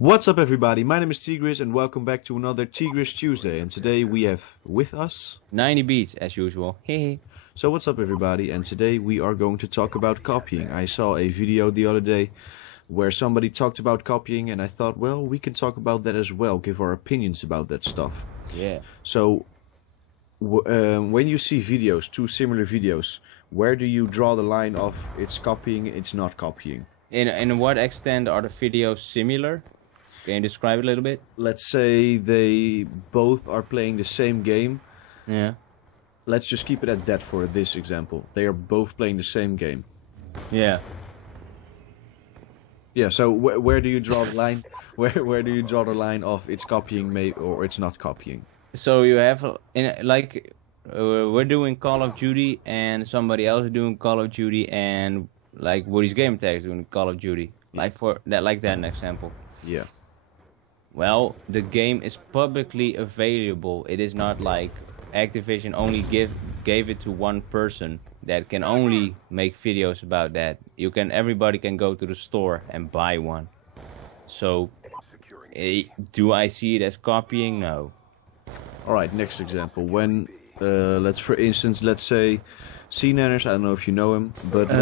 What's up, everybody? My name is T-Grizz and welcome back to another T-Grizz Tuesday. And today we have with us 90Beats as usual. Hehe. So what's up, everybody? And today we are going to talk about copying. I saw a video the other day where somebody talked about copying, and I thought, well, we can talk about that as well, give our opinions about that stuff. Yeah. So when you see videos, two similar videos, where do you draw the line of it's copying, it's not copying? In what extent are the videos similar? Can you describe it a little bit? Let's say they both are playing the same game. Yeah. Let's just keep it at that for this example. They are both playing the same game. Yeah. Yeah, so where do you draw the line? Where do you draw the line of it's copying or it's not copying? So you have we're doing Call of Duty and somebody else is doing Call of Duty and like Woody's Game Tag is doing Call of Duty. Like that an example. Yeah. Well, the game is publicly available. It is not like Activision only gave it to one person that can only make videos about that. Everybody can go to the store and buy one. So, do I see it as copying? No. All right, next example. When for instance, let's say C-Nanners, I don't know if you know him, but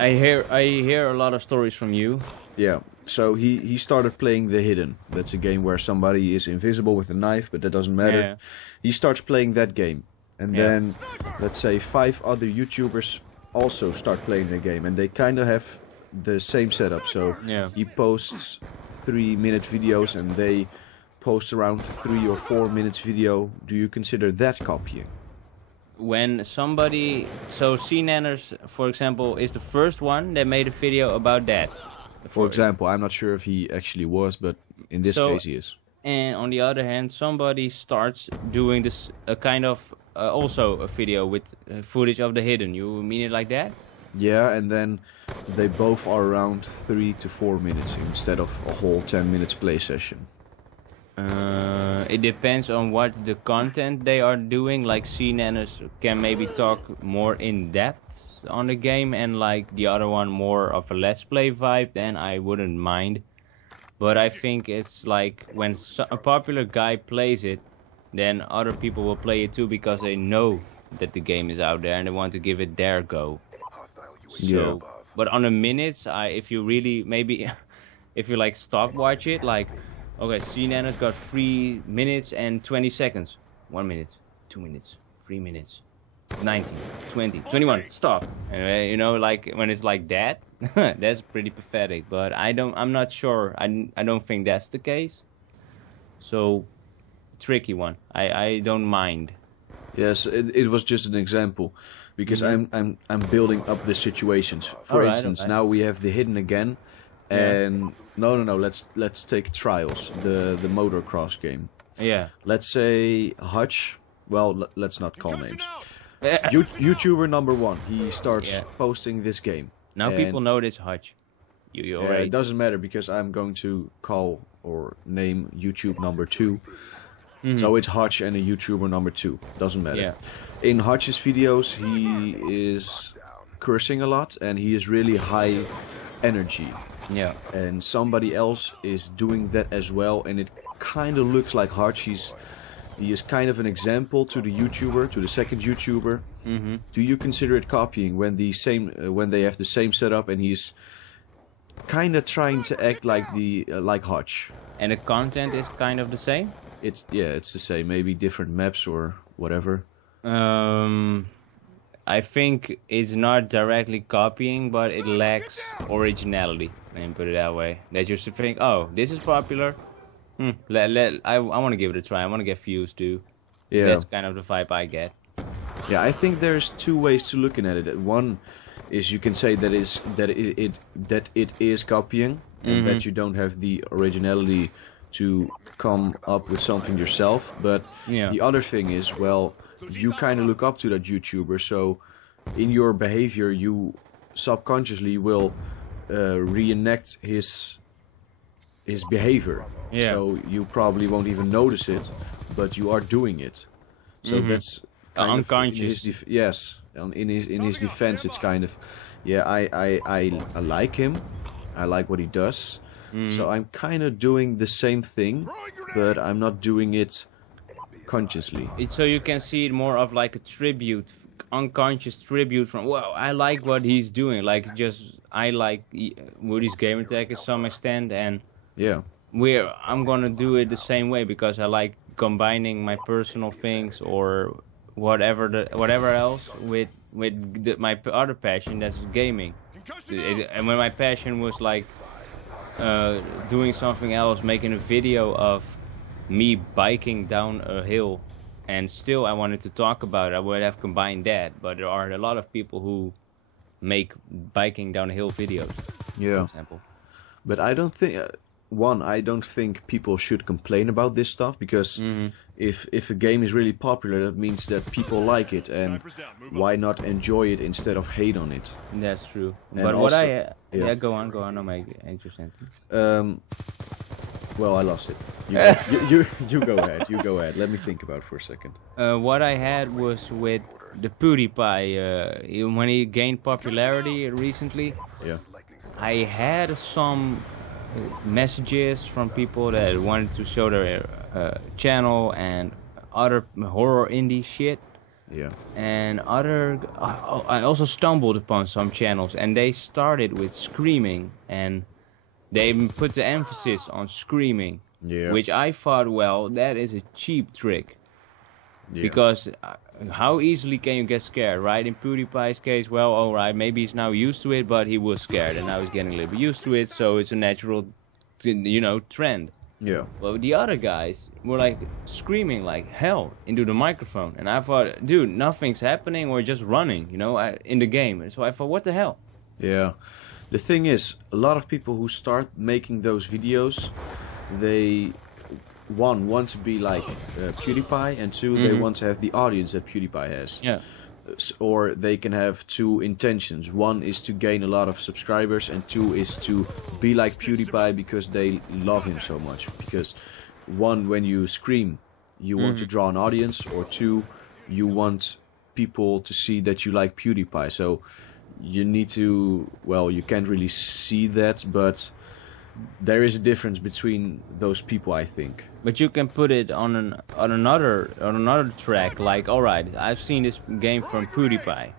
I hear a lot of stories from you. Yeah. So he started playing The Hidden. That's a game where somebody is invisible with a knife, but that doesn't matter. Yeah. He starts playing that game. And then, let's say, 5 other YouTubers also start playing the game. And they kind of have the same setup. So he posts 3-minute videos and they post around 3 or 4 minutes video. Do you consider that copying? When somebody... So C-Nanners, for example, is the first one that made a video about that. For example, I'm not sure if he actually was, but in this case he is. And on the other hand, somebody starts doing this kind of also a video with footage of The Hidden. You mean it like that? Yeah, and then they both are around 3 to 4 minutes instead of a whole 10 minutes play session. It depends on what the content they are doing. Like C-Nanners can maybe talk more in depth on the game, and like the other one more of a let's play vibe, then I wouldn't mind. But I think it's like when a popular guy plays it, then other people will play it too because they know that the game is out there and they want to give it their go. Yeah. But on the minutes, if you really maybe if you like stopwatch it, like okay, C-Nanners got 3 minutes and 20 seconds. 1 minute, 2 minutes, 3 minutes. 19, 20, 21, stop. And, you know, like when it's like that, that's pretty pathetic. But I'm not sure. I don't think that's the case. So, tricky one. I don't mind. Yes, it was just an example, because I'm building up the situations. For instance, now we have The Hidden again, and no, let's take Trials, the motocross game. Yeah. Let's say Hutch. Well, let's not call names. YouTuber number 1, he starts posting this game. Now people know this Hutch. It doesn't matter because I'm going to call or name YouTube number 2. So it's Hutch and a YouTuber number 2. Doesn't matter. Yeah. In Hutch's videos, he is cursing a lot and he is really high energy. Yeah. And somebody else is doing that as well, and it kind of looks like Hutch. He is kind of an example to the YouTuber, to the second YouTuber. Do you consider it copying when they have the same setup and he's kind of trying to act like Hutch? And the content is kind of the same? It's the same. Maybe different maps or whatever. I think it's not directly copying, but it lacks originality. Let me put it that way. That you should think, oh, this is popular. I want to give it a try. I want to get views too. Yeah. That's kind of the vibe I get. Yeah, I think there's 2 ways to looking at it. One is you can say that it is copying, and that you don't have the originality to come up with something yourself. But the other thing is, well, you kind of look up to that YouTuber, so in your behavior you subconsciously will reenact his behavior. So you probably won't even notice it, but you are doing it. So that's kind unconscious. In his defense, it's kind of, I like him. I like what he does. So I'm kind of doing the same thing, but I'm not doing it consciously. So you can see it more of like a tribute, unconscious tribute from, well, I like what he's doing, like just I like Woody's gamer tag to some extent, and Yeah. I'm gonna do it the same way because I like combining my personal things or whatever else with my other passion, that's gaming. And when my passion was like doing something else, making a video of me biking down a hill, and still I wanted to talk about it, I would have combined that. But there are a lot of people who make biking down a hill videos, Yeah. for example. But I don't think I don't think people should complain about this stuff, because if a game is really popular, that means that people like it, and why not enjoy it instead of hate on it? That's true. And But also, yeah, go on, no, make your sentence. Well, I lost it. You go ahead. You go ahead. Let me think about it for a second. What I had was with the PewDiePie, when he gained popularity recently. Yeah. I had some messages from people that wanted to show their channel and other horror indie shit. Yeah. And I also stumbled upon some channels, and they started with screaming, and they put the emphasis on screaming. Yeah. Which I thought, well, that is a cheap trick. Yeah. Because how easily can you get scared, right? In PewDiePie's case, well, alright, maybe he's now used to it, but he was scared, and now he's getting a little bit used to it, so it's a natural, trend. Yeah. Well, the other guys were like screaming like hell into the microphone, and I thought, dude, nothing's happening, we're just running, in the game. And so I thought, what the hell? Yeah. The thing is, a lot of people who start making those videos, they want to be like PewDiePie, and two, they want to have the audience that PewDiePie has. Yeah. Or they can have two intentions. One is to gain a lot of subscribers, and two is to be like PewDiePie because they love him so much. Because one, when you scream, you want to draw an audience, or two, you want people to see that you like PewDiePie. So you need to, well, you can't really see that, but there is a difference between those people, I think. But you can put it on another track, like, alright, I've seen this game from PewDiePie,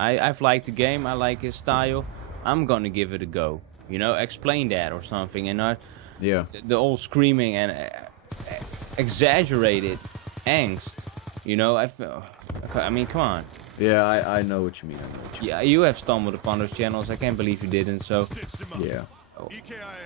I've liked the game, I like his style, I'm gonna give it a go, explain that or something, and not the old screaming and exaggerated angst, I mean, come on. Yeah, I know what you mean. Yeah, you have stumbled upon those channels, I can't believe you didn't, so... Yeah.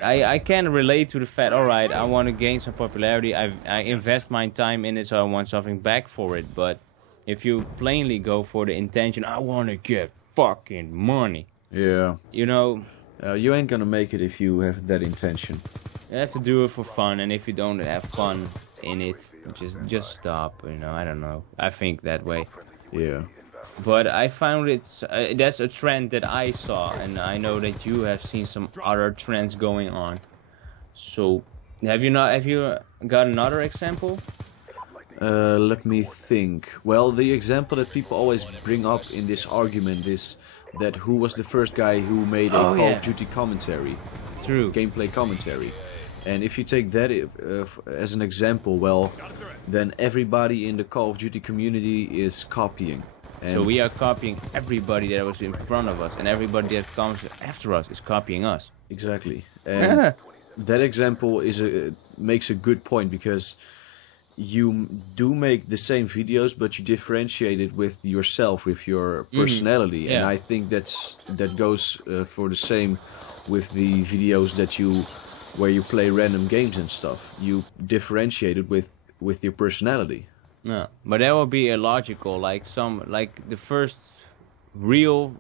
I can relate to the fact, alright, I want to gain some popularity, I invest my time in it, so I want something back for it. But if you plainly go for the intention, I want to get fucking money. Yeah. You ain't gonna make it if you have that intention. You have to do it for fun, and if you don't have fun in it, just stop, I don't know. I think that way. Yeah. But I found it, that's a trend that I saw, and I know that you have seen some other trends going on. So, have you got another example? Let me think. Well, the example that people always bring up in this argument is that who was the first guy who made a Call of Duty commentary. True. Gameplay commentary. And if you take that as an example, well, then everybody in the Call of Duty community is copying. And so we are copying everybody that was in front of us, and everybody that comes after us is copying us. Exactly. And that example makes a good point, because you do make the same videos, but you differentiate it with yourself, with your personality. Yeah. And I think that goes for the same with the videos where you play random games and stuff. You differentiate it with your personality. No, but that would be illogical, like the first real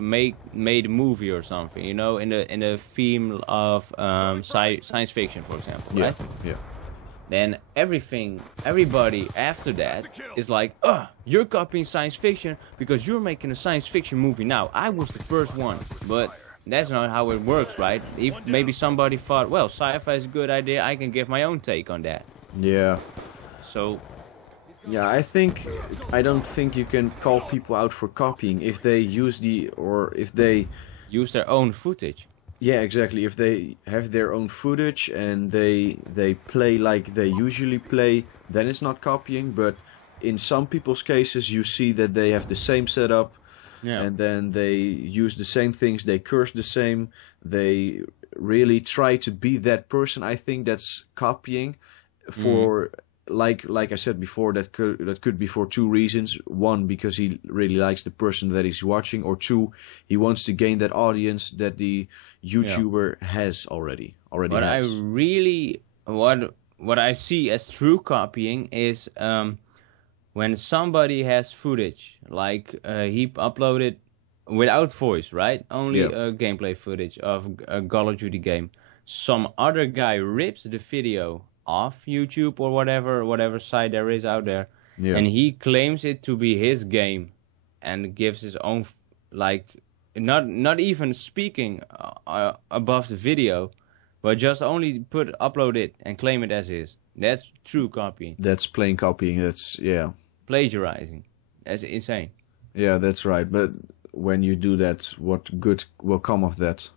made movie or something, in the theme of science fiction, for example, right? Yeah. Then everybody after that is like, you're copying science fiction because you're making a science fiction movie now. I was the first one, but that's not how it works, right? If maybe somebody thought, well, sci-fi is a good idea, I can give my own take on that. Yeah. So. Yeah, I don't think you can call people out for copying if they use their own footage. Yeah, exactly. If they have their own footage and they play like they usually play, then it's not copying. But in some people's cases, you see that they have the same setup, Yeah. and then they use the same things, they curse the same, they really try to be that person. I think that's copying for like I said before, that could be for two reasons. One, because he really likes the person that he's watching, or two, he wants to gain that audience that the YouTuber has already What I has. really what I see as true copying is when somebody has footage, like he uploaded without voice, right? Only Yeah. gameplay footage of a Call of Duty game. Some other guy rips the video off YouTube or whatever site there is out there, Yeah. and he claims it to be his game, and gives his own like not even speaking above the video, but just only upload it and claim it as his. That's true copying. That's plain copying. That's Plagiarizing. That's insane. Yeah, that's right. But when you do that, what good will come of that?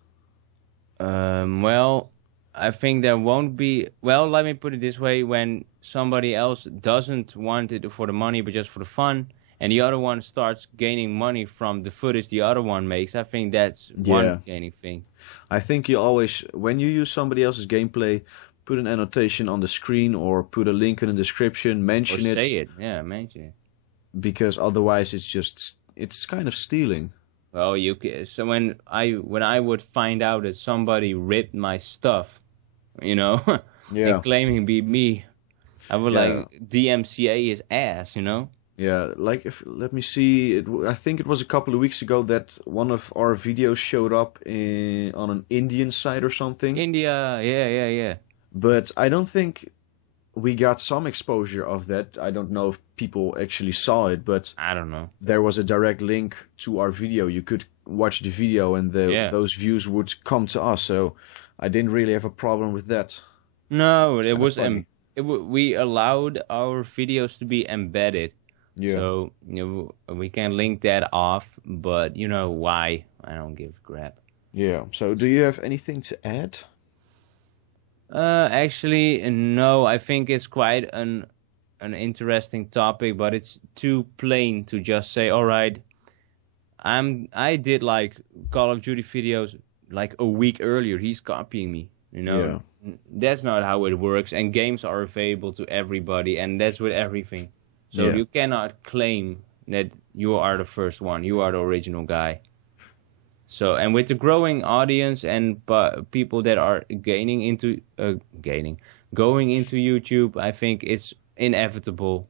Well, I think there won't be. Well, let me put it this way: when somebody else doesn't want it for the money but just for the fun, and the other one starts gaining money from the footage the other one makes, I think that's one gaining thing. I think you always, when you use somebody else's gameplay, put an annotation on the screen or put a link in the description, mention Or it. say it, yeah, mention it. Because otherwise it's kind of stealing. Well, so when I would find out that somebody ripped my stuff, and claiming be me, I would like DMCA his ass, Yeah, like let me see. I think it was a couple of weeks ago that one of our videos showed up on an Indian site or something. India, yeah. But I don't think we got some exposure of that. I don't know if people actually saw it, but I don't know. There was a direct link to our video. You could watch the video and those views would come to us. So I didn't really have a problem with that. No, it was we allowed our videos to be embedded. Yeah. So we can link that off, but why? I don't give a crap. Yeah. So do you have anything to add? Actually, no. I think it's quite an interesting topic, but it's too plain to just say, all right, I did like Call of Duty videos like a week earlier. He's copying me. Yeah. That's not how it works. And games are available to everybody, and that's with everything. So you cannot claim that you are the first one. You are the original guy. So, and with the growing audience and people that are going into YouTube, I think it's inevitable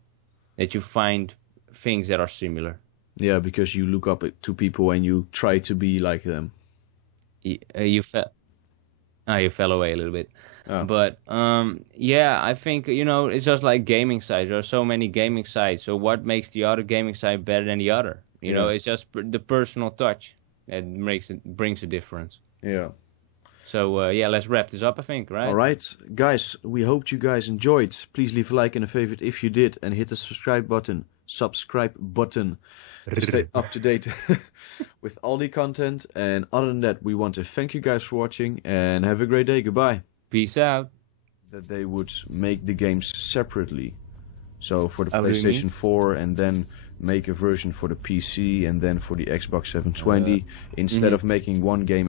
that you find things that are similar. Yeah, because you look up to people and you try to be like them. You fell away a little bit. Oh. But I think it's just like gaming sites. There are so many gaming sites. So what makes the other gaming site better than the other? You know, it's just the personal touch that brings a difference. Yeah. So let's wrap this up, I think, right? All right, guys. We hope you guys enjoyed. Please leave a like and a favorite if you did, and hit the subscribe button to stay up to date with all the content. And other than that, we want to thank you guys for watching and have a great day. Goodbye. Peace out. That they would make the games separately. So for the PlayStation 4 and then make a version for the PC and then for the Xbox 720 instead of making one game